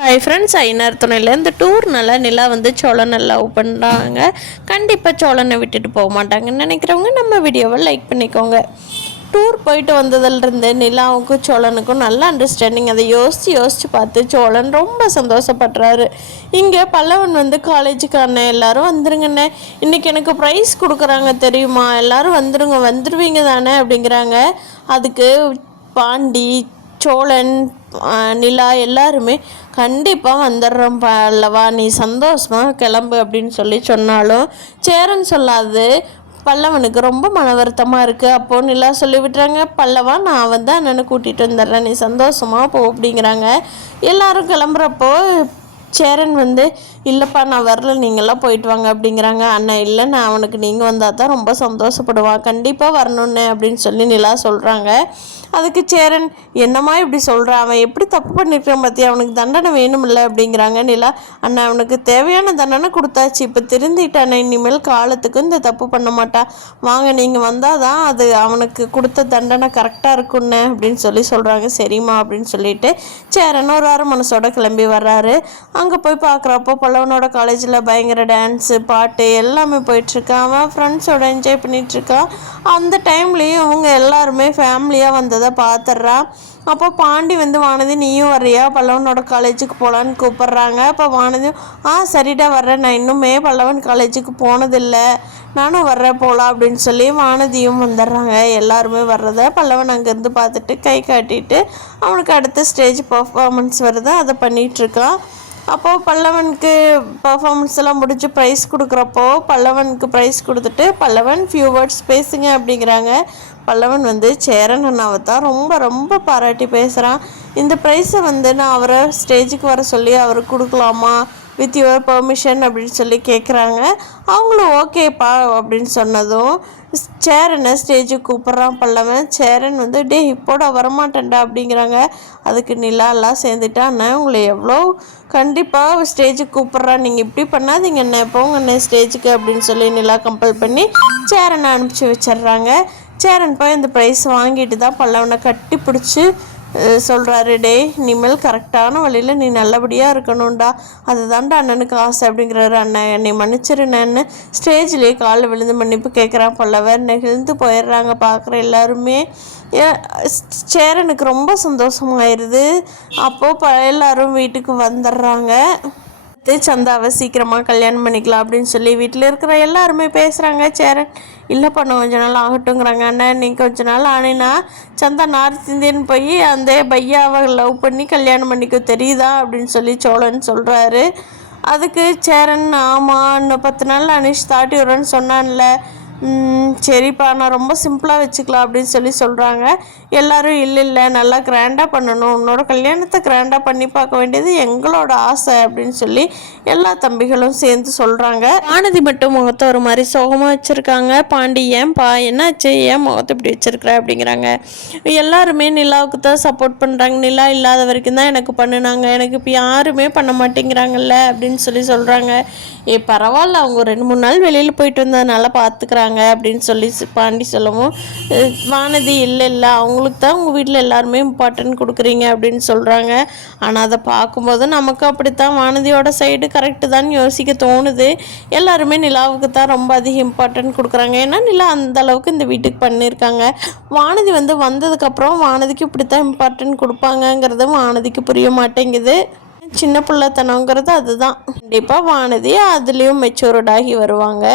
Hi friends, ஐநர் துணையில் இந்த டூர்னால நிலா வந்து சோழனை லவ் பண்ணுறாங்க. கண்டிப்பாக சோழனை விட்டுட்டு போக மாட்டாங்கன்னு நினைக்கிறவங்க நம்ம வீடியோவை லைக் பண்ணிக்கோங்க. டூர் போயிட்டு வந்ததுலேருந்து நிலாவுக்கும் சோழனுக்கும் நல்ல அண்டர்ஸ்டாண்டிங். அதை யோசித்து பார்த்து சோழன் ரொம்ப சந்தோஷப்படுறாரு. இங்கே பல்லவன் வந்து காலேஜுக்கு அண்ணன் எல்லோரும் வந்துருங்கண்ணே, இன்றைக்கி எனக்கு ப்ரைஸ் கொடுக்குறாங்க தெரியுமா, எல்லோரும் வந்துடுவீங்க தானே அப்படிங்கிறாங்க. அதுக்கு பாண்டி, சோழன், நிலா எல்லாருமே கண்டிப்பாக வந்துடுறோம் பல்லவா, நீ சந்தோஷமாக கிளம்பு அப்படின்னு சொன்னாலும் சேரன் சொல்லாது பல்லவனுக்கு ரொம்ப மன வருத்தமாக இருக்குது. அப்போது நிலா சொல்லி விட்டுறாங்க, பல்லவா நான் வந்து அண்ணனை கூட்டிகிட்டு வந்துடுறேன், நீ சந்தோஷமாக போ அப்படிங்கிறாங்க. எல்லோரும் கிளம்புறப்போ சேரன் வந்து இல்லைப்பா நான் வரல, நீங்களாம் போயிட்டு வாங்க அப்படிங்கிறாங்க. அண்ணன் இல்லை, நான் அவனுக்கு நீங்கள் வந்தால் தான் ரொம்ப சந்தோஷப்படுவான், கண்டிப்பாக வரணுன்னு அப்படின்னு நிலா சொல்கிறாங்க. அதுக்கு சேரன், என்னம்மா இப்படி சொல்கிறான், அவன் எப்படி தப்பு பண்ணியிருக்கான் பற்றி, அவனுக்கு தண்டனை வேணுமில்ல அப்படிங்கிறாங்க. நிலா, அண்ணன் அவனுக்கு தேவையான தண்டனை கொடுத்தாச்சு, இப்போ திருந்திட்டானே, இனிமேல் காலத்துக்கும் இந்த தப்பு பண்ண மாட்டான், வாங்க நீங்கள் வந்தால் தான் அது அவனுக்கு கொடுத்த தண்டனை கரெக்டாக இருக்குன்னு அப்படின்னு சொல்கிறாங்க. சரிம்மா அப்படின்னு சொல்லிட்டு சேரன் ஒரு வாரம் மனசோட கிளம்பி வர்றாரு. அங்கே போய் பார்க்குறப்போ பல்லவனோட காலேஜில் பயங்கர டான்ஸு பாட்டு எல்லாமே போயிட்டுருக்கான். அவன் ஃப்ரெண்ட்ஸோட என்ஜாய் பண்ணிகிட்ருக்கான். அந்த டைம்லேயும் அவங்க எல்லாருமே ஃபேமிலியாக வந்ததை பார்த்துட்றான். அப்போ பாண்டி வந்து வானதி நீயும் வர்றியா, பல்லவனோட காலேஜுக்கு போகலான்னு கூப்பிட்றாங்க. அப்போ வானதியும் சரிடா வர்றேன், நான் இன்னுமே பல்லவன் காலேஜுக்கு போனதில்லை, நானும் வர்றேன் போகலாம் அப்படின்னு வானதியும் வந்துடுறாங்க. எல்லாருமே வர்றத பல்லவன் அங்கேருந்து பார்த்துட்டு கை காட்டிட்டு அவனுக்கு அடுத்த ஸ்டேஜ் பர்ஃபார்மன்ஸ் வருது, அதை பண்ணிகிட்ருக்கான். அப்போது பல்லவனுக்கு பர்ஃபார்மன்ஸ் எல்லாம் முடிஞ்சு ப்ரைஸ் கொடுக்குறப்போ பல்லவனுக்கு ப்ரைஸ் கொடுத்துட்டு பல்லவன் ஃபியூ வேர்ட்ஸ் பேசுங்க அப்படிங்கிறாங்க. பல்லவன் வந்து சேரன் அண்ணாவை தான் ரொம்ப ரொம்ப பாராட்டி பேசுகிறான். இந்த ப்ரைஸை வந்து நான் அவரை ஸ்டேஜுக்கு வர சொல்லி அவருக்கு கொடுக்கலாமா, வித் யுவர் பெர்மிஷன் அப்படின்னு கேட்குறாங்க. அவங்களும் ஓகேப்பா அப்படின்னு சொன்னதும் சேரனை ஸ்டேஜுக்கு கூப்பிட்றான் பல்லவன். சேரன் வந்து இப்போட வரமாட்டேன்டா அப்படிங்கிறாங்க. அதுக்கு நிலாலாம் சேர்ந்துட்டா, அண்ணன் உங்களை எவ்வளோ கண்டிப்பாக ஸ்டேஜுக்கு கூப்பிட்றான், நீங்கள் இப்படி பண்ணாதீங்க என்ன, போங்க என்ன ஸ்டேஜுக்கு அப்படின்னு நிலா கம்பல் பண்ணி சேரனை அனுப்பிச்சி வச்சிட்றாங்க. சேரன் போய் இந்த ப்ரைஸ் வாங்கிட்டு தான் பல்லவனை கட்டி பிடிச்சி சொல்கிறாரு, இனிமேல் கரெக்டான வழியில் நீ நல்லபடியாக இருக்கணும்டா, அதுதான்டா அண்ணனுக்கு ஆசை அப்படிங்கிறாரு. அண்ணன் என்னை மன்னிச்சிருந்தேன்னு ஸ்டேஜ்லேயே காலில் விழுந்து மன்னிப்பு கேட்குறான் பல்லவர். நெகிழ்ந்து போயிடுறாங்க பார்க்குற எல்லாருமே. சேரனுக்கு ரொம்ப சந்தோஷமாயிருது. அப்போது எல்லாரும் வீட்டுக்கு வந்துடுறாங்க. சந்தாவை சீக்கிரமாக கல்யாணம் பண்ணிக்கலாம் அப்படின்னு வீட்டில் இருக்கிற எல்லாருமே பேசுகிறாங்க. சேரன் இல்லை பண்ண கொஞ்ச நாள் ஆகட்டுங்கிறாங்க. அண்ணன் நீங்கள் கொஞ்ச நாள் ஆனேன்னா சந்தா நார்த் இந்தியன் போய் அந்த பையாவை லவ் பண்ணி கல்யாணம் பண்ணிக்க தெரியுதா அப்படின்னு சோழன் சொல்கிறாரு. அதுக்கு சேரன் ஆமாம் இன்னும் 10 நாள் அனிஷ் தாட்டி விடுறேன்னு சொன்னான்ல, சரிப்பா நான் ரொம்ப சிம்பிளாக வச்சுக்கலாம் அப்படின்னு சொல்கிறாங்க. எல்லோரும் இல்லை நல்லா கிராண்டாக பண்ணணும், உன்னோட கல்யாணத்தை கிராண்டாக பண்ணி பார்க்க வேண்டியது எங்களோட ஆசை அப்படின்னு எல்லா தம்பிகளும் சேர்ந்து சொல்கிறாங்க. வானதி மட்டும் முகத்தை ஒரு மாதிரி சோகமாக வச்சுருக்காங்க. பாண்டி ஏன்பா என்னாச்சு, ஏன் முகத்தை இப்படி வச்சுருக்குற அப்படிங்கிறாங்க. எல்லாருமே நிலாவுக்கு தான் சப்போர்ட் பண்ணுறாங்க, நிலா இல்லாத வரைக்கும் தான் எனக்கு பண்ணினாங்க, எனக்கு இப்போ யாருமே பண்ண மாட்டேங்கிறாங்கல்ல அப்படின்னு சொல்கிறாங்க. பரவாயில்ல, அவங்க 2-3 நாள் வெளியில் போயிட்டு வந்ததுனால பார்த்துக்கிறாங்க அப்படின்னு பாண்டி சொல்லவும் வானதி இல்லை அவங்களுக்கு தான் உங்கள் வீட்டில் எல்லாருமே இம்பார்ட்டன்ட் கொடுக்குறீங்க அப்படின்னு சொல்கிறாங்க. ஆனால் அதை பார்க்கும்போது நமக்கு அப்படித்தான் வானதியோட சைடு கரெக்டு தான் யோசிக்க தோணுது. எல்லாருமே நிலாவுக்கு தான் ரொம்ப அதிக இம்பார்ட்டன்ட் கொடுக்குறாங்க. ஏன்னா நிலா அந்த அளவுக்கு இந்த வீட்டுக்கு பண்ணியிருக்காங்க. வானதி வந்து வந்ததுக்கப்புறம் வானதிக்கு இப்படித்தான் இம்பார்ட்டன்ட் கொடுப்பாங்கங்கிறது வானதிக்கு புரிய மாட்டேங்குது. சின்ன பிள்ளைத்தனங்கிறது அதுதான். கண்டிப்பாக வானதி அதுலேயும் மெச்சூர்டாகி வருவாங்க.